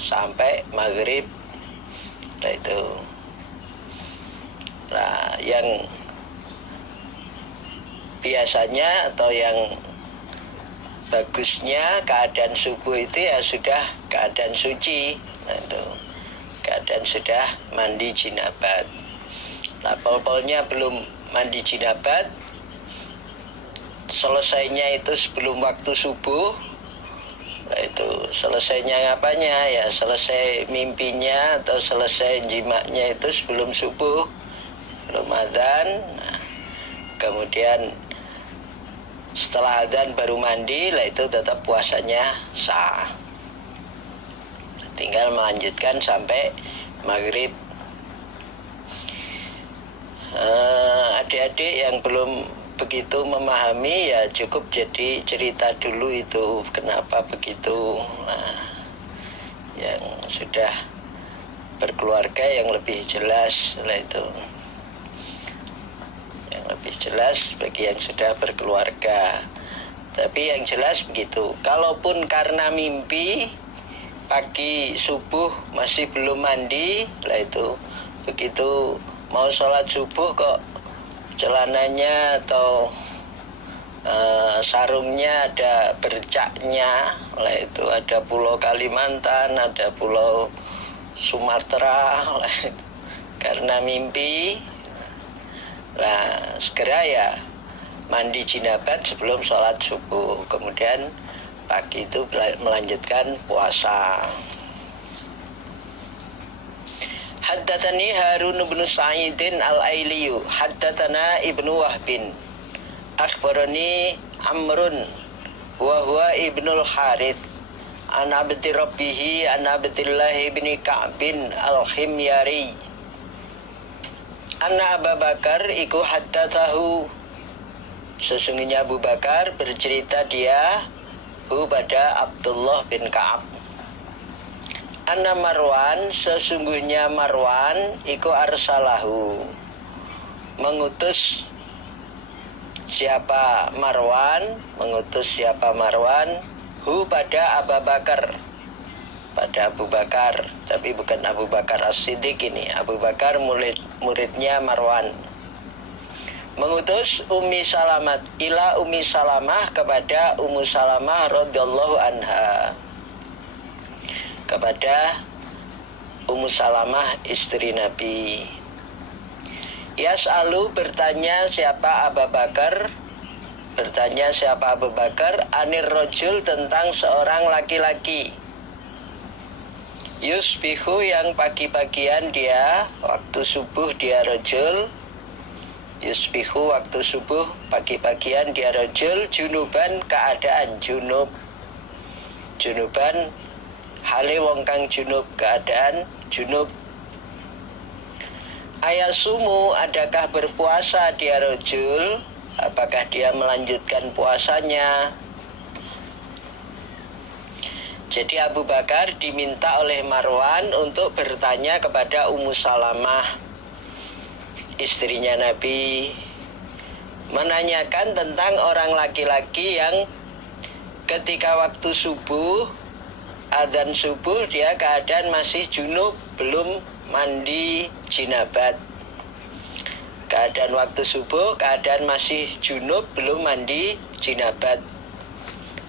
sampai maghrib. Nah itu. Nah yang biasanya atau yang bagusnya keadaan subuh itu ya sudah keadaan suci. Nah itu keadaan sudah mandi jinabat. Nah pol-polnya belum mandi jinabat, selesainya itu sebelum waktu subuh. Nah itu selesainya ngapanya ya, selesai mimpinya atau selesai jimaknya itu sebelum subuh, belum adzan. Nah, kemudian setelah adzan baru mandi, lah itu tetap puasanya sah. Tinggal melanjutkan sampai maghrib. Adik-adik yang belum begitu memahami ya cukup jadi cerita dulu itu kenapa begitu. Nah, yang sudah berkeluarga yang lebih jelas lah itu. Yang lebih jelas bagi yang sudah berkeluarga. Tapi yang jelas begitu. Kalaupun karena mimpi pagi subuh masih belum mandi, lah itu begitu mau sholat subuh kok celananya atau sarungnya ada bercaknya, lah itu ada pulau Kalimantan, ada pulau Sumatera, lah itu. Karena mimpi, lah segera ya mandi jinabat sebelum sholat subuh, kemudian pagi itu melanjutkan puasa. Haddatsani Harun bin Sa'idin al-Ailiyu, haddatsana Ibnu Wahbin, akhbarani Amrun wa huwa Ibnul Harith, an Abdi Rabbihi an Abdillah bin Ka'bin al-Khimyari, anna Abu Bakar iku haddatsahu, sesungguhnya Abu Bakar bercerita dia pada Abdullah bin Ka'ab, anna Marwan, sesungguhnya Marwan iku arsalahu, mengutus siapa Marwan, hu pada Abu Bakar, pada Abu Bakar, tapi bukan Abu Bakar As-Siddiq ini, Abu Bakar muridnya Marwan, mengutus Ummi Salamat ila Ummi Salamah, kepada Ummu Salamah radhiyallahu anha, kepada Ummu Salamah istri Nabi. Yas'alu, bertanya siapa Abu Bakar, anir rojul, tentang seorang laki-laki, yusbihu, yang pagi-pagian dia, waktu subuh dia rojul, yusbihu waktu subuh, pagi-pagian dia rojul, junuban, keadaan junub, junuban hale wong kang junub, keadaan junub. Ayasumu, adakah berpuasa dia rojul, apakah dia melanjutkan puasanya. Jadi Abu Bakar diminta oleh Marwan untuk bertanya kepada Ummu Salamah istrinya Nabi, menanyakan tentang orang laki-laki yang ketika waktu subuh, adzan subuh, dia keadaan masih junub, belum mandi jinabat. Keadaan waktu subuh, keadaan masih junub, belum mandi jinabat.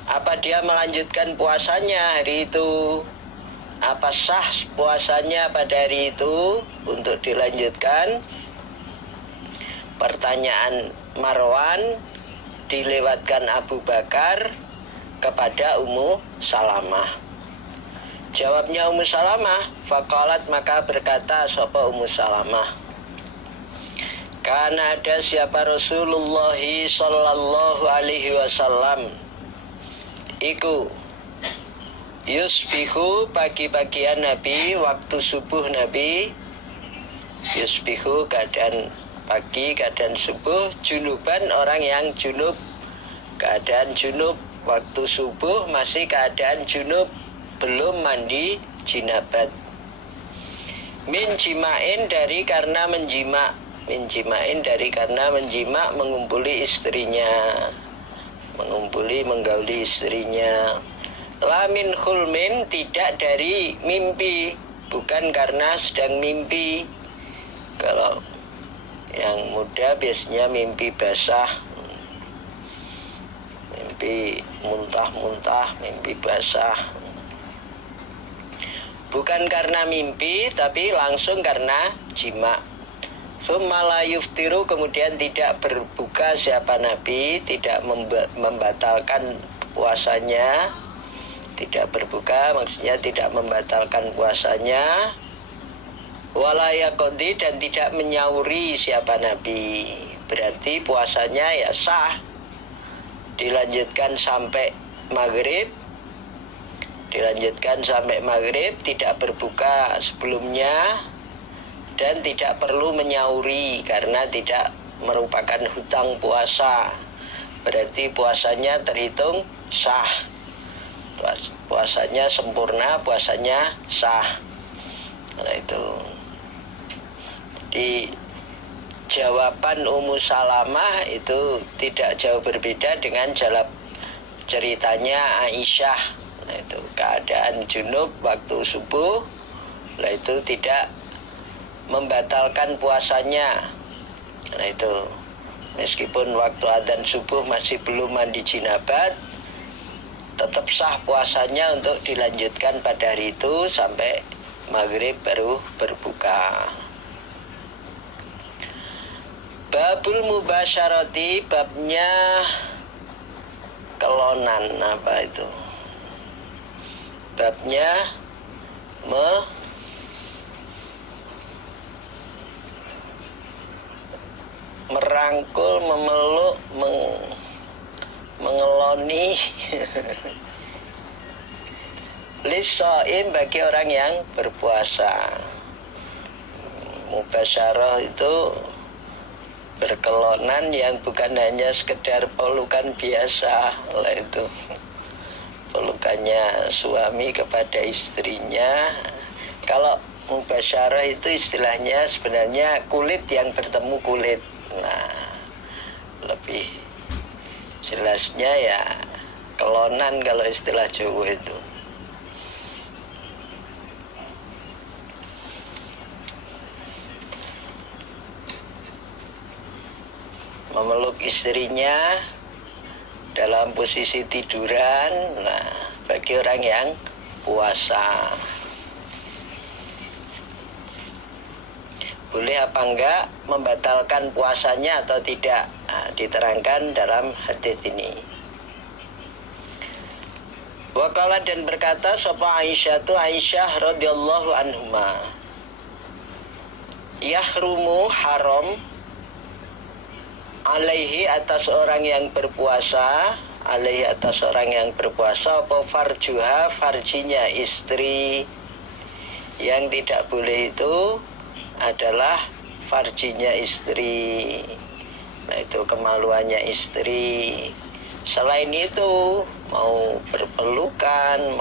Apa dia melanjutkan puasanya hari itu? Apa sah puasanya pada hari itu untuk dilanjutkan? Pertanyaan Marwan dilewatkan Abu Bakar kepada Ummu Salamah. Jawabnya Ummu Salamah, faqalat, maka berkata sapa Ummu Salamah, karena ada siapa Rasulullah sallallahu alaihi wasallam iku yusbihu, pagi-pagian Nabi, waktu subuh Nabi, yusbihu keadaan pagi, keadaan subuh, junuban orang yang junub, keadaan junub, waktu subuh masih keadaan junub, belum mandi jinabat. Min jimain, dari karena menjima, min jimain dari karena menjima, mengumpuli istrinya, menggauli istrinya. Lamin khulmin, tidak dari mimpi, bukan karena sedang mimpi. Kalau yang muda biasanya mimpi basah, mimpi muntah-muntah, mimpi basah. Bukan karena mimpi, tapi langsung karena jima. Tsumma la yuftiru, kemudian tidak berbuka siapa Nabi, tidak membatalkan puasanya. Tidak berbuka maksudnya tidak membatalkan puasanya. Wala yaqdi, dan tidak menyauri siapa Nabi. Berarti puasanya ya sah. Dilanjutkan sampai maghrib. Dilanjutkan sampai maghrib, tidak berbuka sebelumnya. Dan tidak perlu menyauri karena tidak merupakan hutang puasa. Berarti puasanya terhitung sah. Puasanya sempurna, puasanya sah. Nah itu. Di jawaban Ummu Salamah itu tidak jauh berbeda dengan jawab ceritanya Aisyah. Nah itu keadaan junub waktu subuh. Nah itu tidak membatalkan puasanya. Nah itu meskipun waktu adzan subuh masih belum mandi jinabat, tetap sah puasanya untuk dilanjutkan pada hari itu sampai maghrib baru berbuka. Babul mubasyarati, babnya kelonan. Apa itu? Babnya merangkul, memeluk, mengeloni lisoim, bagi orang yang berpuasa. Mubasyarah itu berkelonan yang bukan hanya sekedar pelukan biasa. Lah itu pelukannya suami kepada istrinya. Kalau mubasyarah itu istilahnya sebenarnya kulit yang bertemu kulit. Nah, lebih jelasnya ya kelonan kalau istilah Jawa itu. Memeluk istrinya dalam posisi tiduran. Nah, bagi orang yang puasa. Boleh apa enggak membatalkan puasanya atau tidak? Nah, diterangkan dalam hadis ini. Waqala, dan berkata sapa Aisyah, tu Aisyah radhiyallahu anhuma, yahrumu haram alaihi, atas orang yang berpuasa, alaihi atas orang yang berpuasa, apa farjuha, farjinya istri. Yang tidak boleh itu adalah farjinya istri. Nah itu kemaluannya istri. Selain itu mau berpelukan,